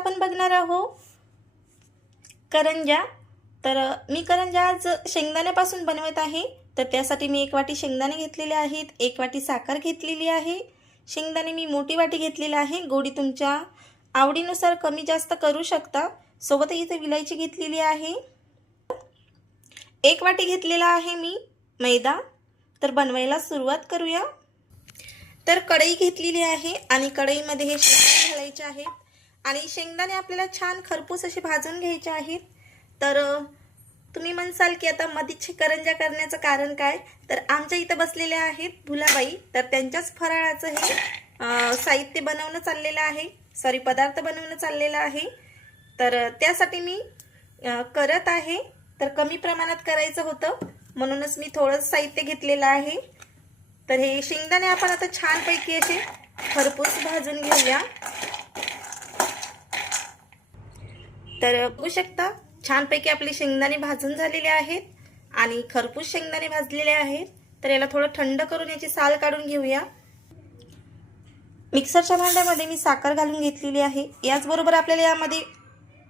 आपण बघणार आहोत. करंजा. तर मी करंजा आज शेंगदाण्यापासून बनवत आहे. तर त्यासाठी मी एक वाटी शेंगदाणे घेतलेले आहेत. एक वाटी साखर घेतलेली आहे. शेंगदाणे मी मोठी वाटी घेतलेली आहे. गोडी तुमच्या आवडीनुसार कमी जास्त करू शकता. सोबत इथे विलायची घेतलेली आहे. एक वाटी घेतलेला आहे मी मैदा. तर बनवायला सुरुवात करूया. तर कढई घेतलेली आहे आणि कढईमध्ये हे शेंगदाणे घालायचे आहेत. आणि शेंगदाणे आपल्याला छान खरपूस असे भाजून घ्यायचे आहेत. तर तुम्ही म्हणसाल की आता मधीचे करंजा करण्याचं कारण काय? तर आमच्या इथं बसलेल्या आहेत भुलाबाई. तर त्यांच्याच फराळाचं हे साहित्य बनवणं चाललेलं आहे. सॉरी पदार्थ बनवणं चाललेलं आहे. तर त्यासाठी मी करत आहे. तर कमी प्रमाणात करायचं होतं. म्हणूनच मी थोडं साहित्य घेतलेलं आहे. तर हे शेंगदाणे आपण आता छानपैकी असे खरपूस भाजून घेऊया. तर बघू शकता छानपैकी आपले शेंगदाणे भाजून झालेले आहेत आणि खरपूस शेंगदाणे भाजलेले आहेत. तर याला थोडं थंड करून याची साल काढून घेऊया. मिक्सरच्या भांड्यामध्ये मी साखर घालून घेतलेली आहे. याचबरोबर आपल्याला यामध्ये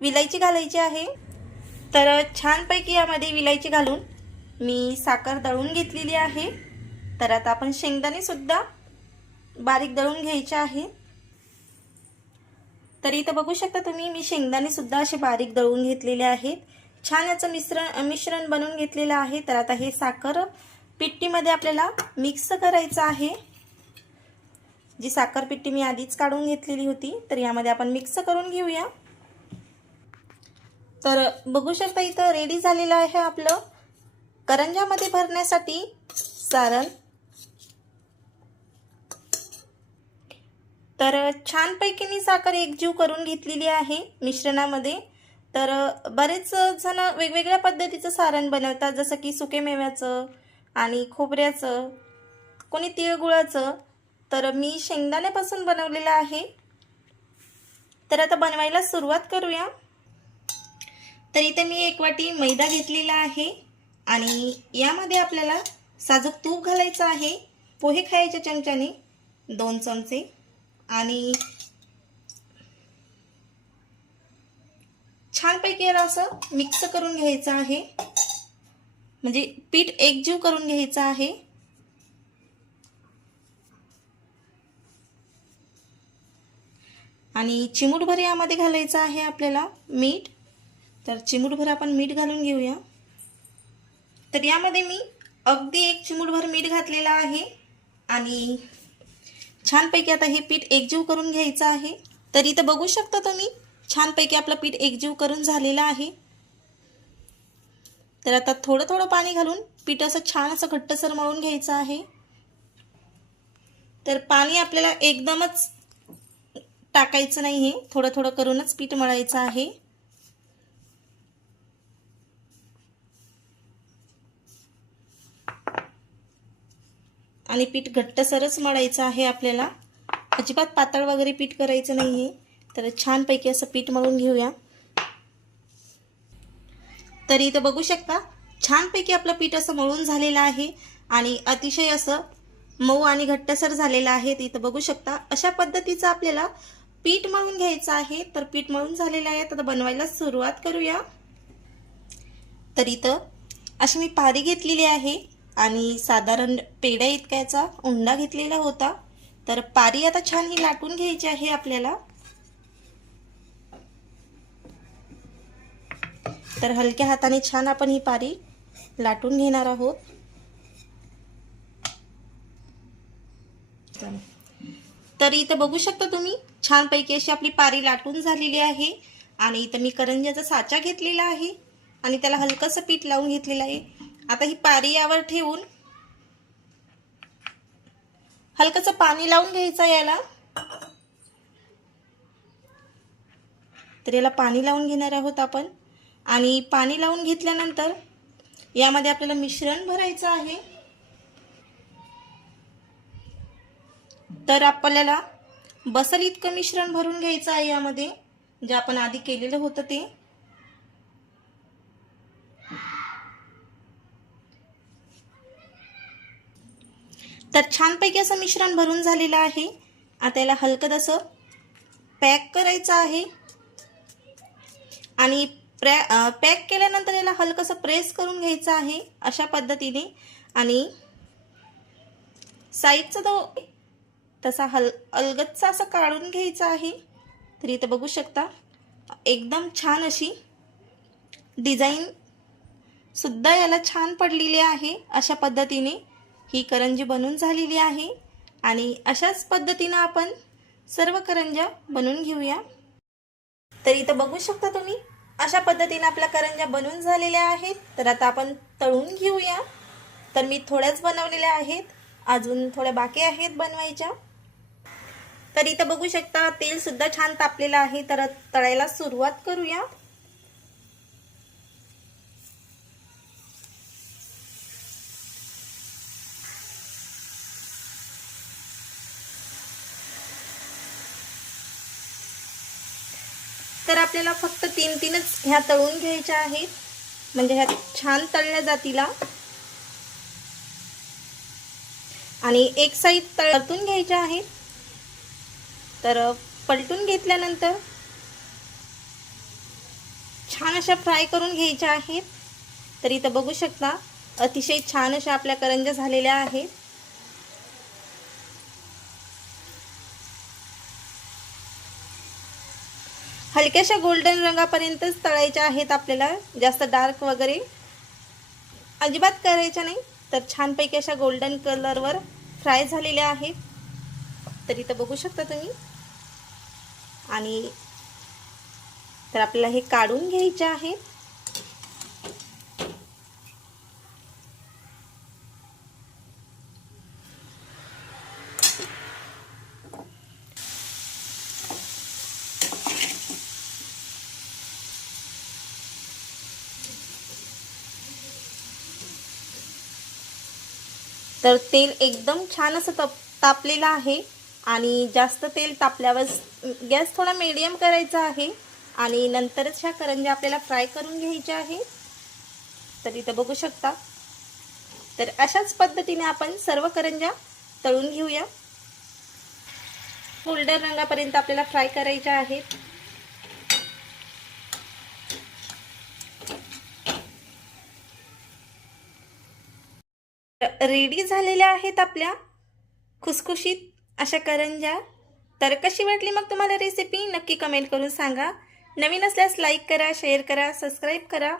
विलायची घालायची आहे. तर छानपैकी यामध्ये विलायची घालून मी साखर दळून घेतलेली आहे. तर आता आपण शेंगदाणेसुद्धा बारीक दळून घ्यायचे आहे तर इथं बघू शकता तुम्ही मी शेंगदाणे सुद्धा असे बारीक दळून घेतलेले आहेत. छान याचं मिश्रण मिश्रण बनवून घेतलेलं आहे. तर आता हे साखर पिट्टीमध्ये आपल्याला मिक्स करायचं आहे. जी साखर पिट्टी मी आधीच काढून घेतलेली होती तर यामध्ये आपण मिक्स करून घेऊया. तर बघू शकता इथं रेडी झालेलं आहे आपलं. करंजामध्ये भरण्यासाठी सारण तर छानपैकी मी साखर एकजीव करून घेतलेली आहे मिश्रणामध्ये. तर बरेच जण वेगवेगळ्या पद्धतीचं सारण बनवतात जसं की सुकेमेव्याचं आणि खोबऱ्याचं कोणी तिळगुळाचं. तर मी शेंगदाण्यापासून बनवलेलं आहे. तर आता बनवायला सुरुवात करूया. तर इथे मी एक वाटी मैदा घेतलेला आहे आणि यामध्ये आपल्याला साजूक तूप घालायचं आहे. पोहे खायच्या चमच्याने दोन चमचे. आणि छानपैकी याला असं मिक्स करून घ्यायचं आहे. म्हणजे पीठ एकजीव करून घ्यायचं आहे. आणि चिमूटभर यामध्ये घालायचं आहे आपल्याला मीठ. तर चिमूटभर आपण मीठ घालून घेऊया. तर यामध्ये मी अगदी एक चिमूटभर मीठ घातलेलं आहे. आणि छानपैकी आता हे पीठ एकजीव करून घ्यायचं आहे. तर इथं बघू शकता तुम्ही छानपैकी आपलं पीठ एकजीव करून झालेलं आहे. तर आता थोडं थोडं पाणी घालून पीठ असं छान असं घट्टसर मळून घ्यायचं आहे. तर पाणी आपल्याला एकदमच टाकायचं नाही हे थोडं थोडं करूनच पीठ मळायचं आहे. आणि पीठ घट्टसरच मळायचं आहे आपल्याला. अजिबात पातळ वगैरे पीठ करायचं नाही आहे तर छानपैकी असं पीठ मळून घेऊया. तर इथं बघू शकता छानपैकी आपलं पीठ असं मळून झालेलं आहे आणि अतिशय असं मऊ आणि घट्टसर झालेलं आहे. इथं बघू शकता अशा पद्धतीचं आपल्याला पीठ मळून घ्यायचं आहे. तर पीठ मळून झालेलं आहे. तर बनवायला सुरुवात करूया. तर इथं अशी मी पारी घेतलेली आहे. आणि साधारण पेढ्या इतक्याचा उंडा घेतलेला होता. तर पारी आता छान ही लाटून घ्यायची आहे आपल्याला. तर हलक्या हाताने छान आपण ही पारी लाटून घेणार आहोत. तर इथं बघू शकता तुम्ही छानपैकी अशी आपली पारी लाटून झालेली आहे. आणि इथं मी करंज्याचा साचा घेतलेला आहे आणि त्याला हलकंसं पीठ लावून घेतलेलं आहे. आता ही पारी यावर ठेवून हलकंसं पाणी लावून घ्यायचं याला. तर याला पाणी लावून घेणार आहोत आपण. आणि पाणी लावून घेतल्यानंतर यामध्ये आपल्याला मिश्रण भरायचं आहे. तर आपल्याला बसल इतकं मिश्रण भरून घ्यायचं आहे यामध्ये. जे आपण आधी केलेलं होतं ते. तर छानपैकी असं मिश्रण भरून झालेलं आहे. आता याला हलकं असं पॅक करायचं आहे. आणि प्रॅ पॅक केल्यानंतर याला हलकंसं प्रेस करून घ्यायचं आहे अशा पद्धतीने. आणि साईडचा तो तसा हल अलगतचा असं काढून घ्यायचा आहे. तर इथं बघू शकता एकदम छान अशी डिझाईन सुद्धा याला छान पडलेली आहे अशा पद्धतीने. ही करंजी बनून झालेली आहे. आणि अशाच पद्धतीनं आपण सर्व करंज्या बनवून घेऊया. तर इथं बघू शकता तुम्ही अशा पद्धतीनं आपल्या करंज्या बनवून झालेल्या आहेत. तर आता आपण तळून घेऊया. तर मी थोड्याच बनवलेल्या आहेत. अजून थोड्या बाकी आहेत बनवायच्या. तर इथं बघू शकता तेलसुद्धा छान तापलेलं आहे. तर तळायला सुरुवात करूया. तर आपल्याला फक्त तीन तीनच ह्या तळून घ्यायच्या आहेत. म्हणजे ह्या छान तळल्या जातीला. आणि एक साईड तळतून घ्यायच्या आहेत. तर पलटून घेतल्यानंतर छान अशा फ्राय करून घ्यायच्या आहेत. तर इथं बघू शकता अतिशय छान अशा आपल्या करंज्या झालेल्या आहेत. हलक्याशा गोल्डन रंगापर्यंतच तळायच्या आहेत आपल्याला. जास्त डार्क वगैरे अजिबात करायच्या नाही. तर छानपैकी अशा गोल्डन कलरवर फ्राय झालेल्या आहेत. तर इथं बघू शकता तुम्ही. आणि तर आपल्याला हे काढून घ्यायचे आहे. तर तेल एकदम छान असं तप तापलेलं आहे आणि जास्त तेल तापल्यावर गॅस थोडा मीडियम करायचा आहे आणि नंतरच ह्या करंज्या आपल्याला फ्राय करून घ्यायच्या आहे तर इथं बघू शकता. तर अशाच पद्धतीने आपण सर्व करंज्या तळून घेऊया. गोल्डन रंगापर्यंत आपल्याला फ्राय करायच्या आहेत. रेडी झालेल्या आहेत आपल्या खुसखुशीत अशा करंज्या. तर कशी वाटली मग तुम्हाला रेसिपी नक्की कमेंट करून सांगा. नवीन असल्यास लाईक करा शेअर करा सबस्क्राईब करा.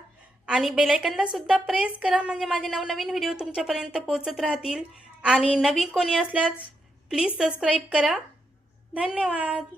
आणि बेलायकनला सुद्धा प्रेस करा म्हणजे माझे नवनवीन व्हिडिओ तुमच्यापर्यंत पोहोचत राहतील. आणि नवीन कोणी असल्यास प्लीज सबस्क्राईब करा. धन्यवाद.